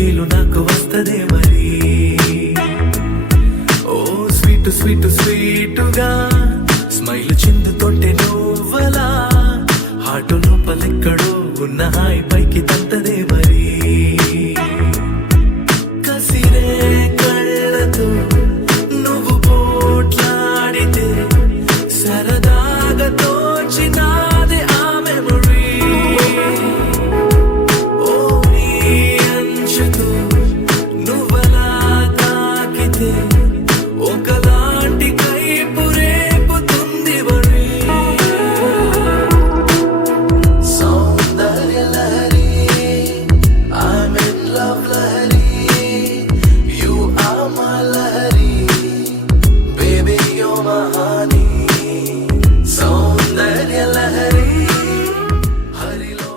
Feel నాకు వస్తదే మరి. ఓ sweet sweet స్వీటుగా smile చిందుతోటే నువ్వలా హాటు లోపలెక్కడో ఉన్న హాయి పైకి తంతదే మరి. కసిరే కళ్ళతో నువ్వు పోట్లాడితే సరదాగా తోచినాదే ఆ మెమరీ. ఓ నీ అంచుతో నువ్వలా తాకితే ఒకలాంటి కైపు రేపుతుంది వరి. సౌందర్య Lahari I'm in love Lahari You are my Lahari Baby you're my honey. సౌందర్య లహరి హరిలో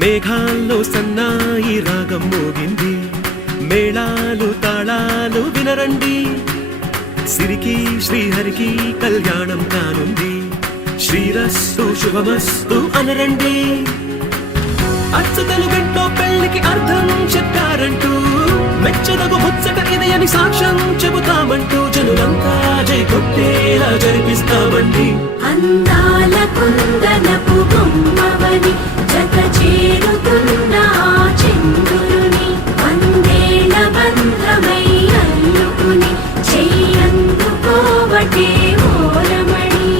మేఘాల్లో సన్నాయి రాగం మోగింది, మేళాలు తాళాలు వినరండి. సిరికి శ్రీహరికి కళ్యాణం కానుంది, శ్రీరస్తు శుభమస్తు అనరండి. అచ్చు తెలుగింటో పెళ్లికి అర్థం చెప్పారంటూ మెచ్చదగు ముచ్చట ఇది అని సాక్ష్యం చెబుతామంటూ జనులంతా జై కొట్టేలా జరిపిస్తామండి. అందాల కుందనపు బొమ్మవని జత చేరుతున్న ఆ చంద్రుని వందేళ్ల బంధమై అల్లుకుని చెయ్యందుకోవటే ఓరమణి.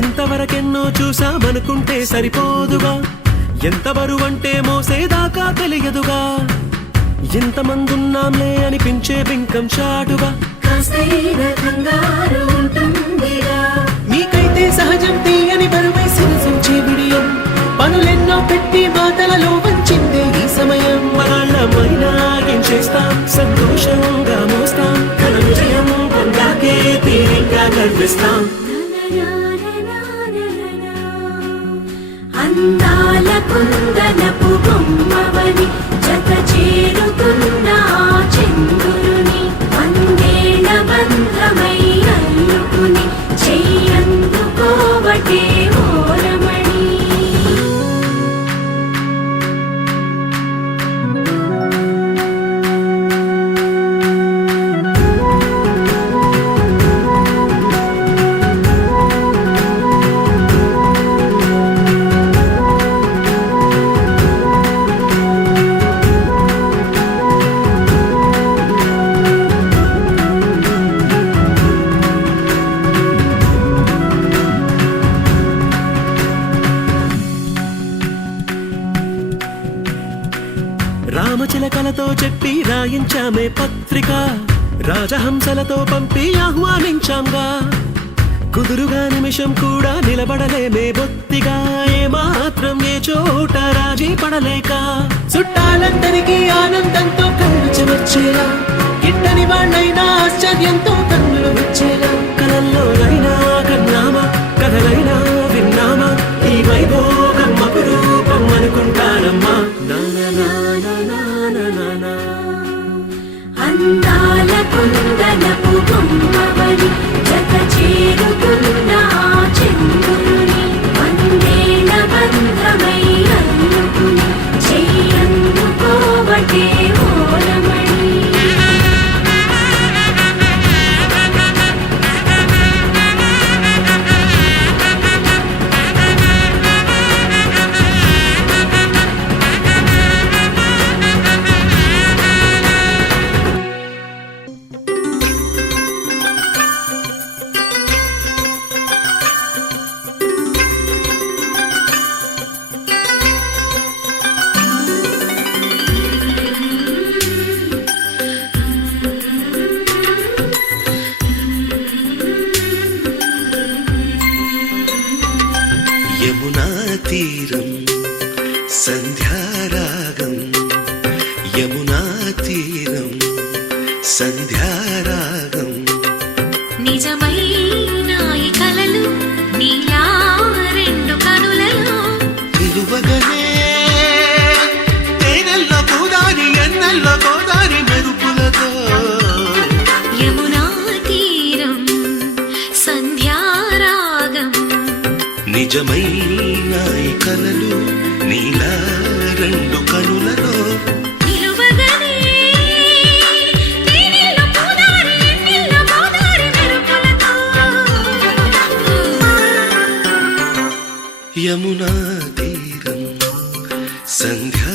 ఇంతవరకెన్నో చూసామనుకుంటే సరిపోదుగా, ఎంత బరువంటే మోసేదాకా తెలియదుగా. ఇంతమందున్నాంలే అనిపించే బింకం చాటుగా కాస్తైన కంగారు ఉంటుందిగా. మీకైతే సహజం తీయని బరువై సిరసించే బిడియం, పనులెన్నో పెట్టి మాటలలో వంచిందే ఈ సమయం. మనాళ్ళమైనా ఏం చేస్తాం, సంతోషంగా మోస్తాం, ఘన విజయం పొందాకే తీరిగ్గా కనిపిస్తాం. అందాల కుందనపు బొమ్మవని జత చేరుతున్న ఆ చంద్రుని వందేళ్ల బంధమై అల్లుకుని చెయ్యందుకోవటే ఓరమణి. రామచిలకలతో చెప్పి రాయించామే పత్రిక, రాజహంసలతో పంపి ఆహ్వానించాంగా. కుదురుగా నిమిషం కూడా నిలబడలేమే బొత్తిగా, ఏ మాత్రం ఏ చోట రాజీ పడలేక. చుట్టాలందరికీ ఆనందంతో కళ్ళు చెమర్చేలా, గిట్టని వాళ్ళైనా ఆశ్చర్యంతో కన్నులు వచ్చేలా. కలల్లోనైనా కన్నామా, కథలైనా విన్నామా, ఈ వైభోగం అపురూపం అనుకుంటానమ్మా. అందాల కుందనపు బొమ్మవని జత చేరుతున్న ఆ చంద్రుని వందేళ్ల బంధమై అల్లుకుని చెయ్యందుకోవటే ఓరమణి. నిజమైన ఈ కలలు నీలా రెండు కనులలో పిలువగనే తేనెల్లో పూదారి ఎన్నెల్లో గోదారి మెరుపులతో యమునా తీరం సంధ్యారాగం నిజమైన ఈ కలలు నీలా రెండు కనులలో నిలువగనే తేనెల్లో పూదారి ఎన్నెల్లో గోదారి మెరుపులతో యమునా తీరం సంధ్యా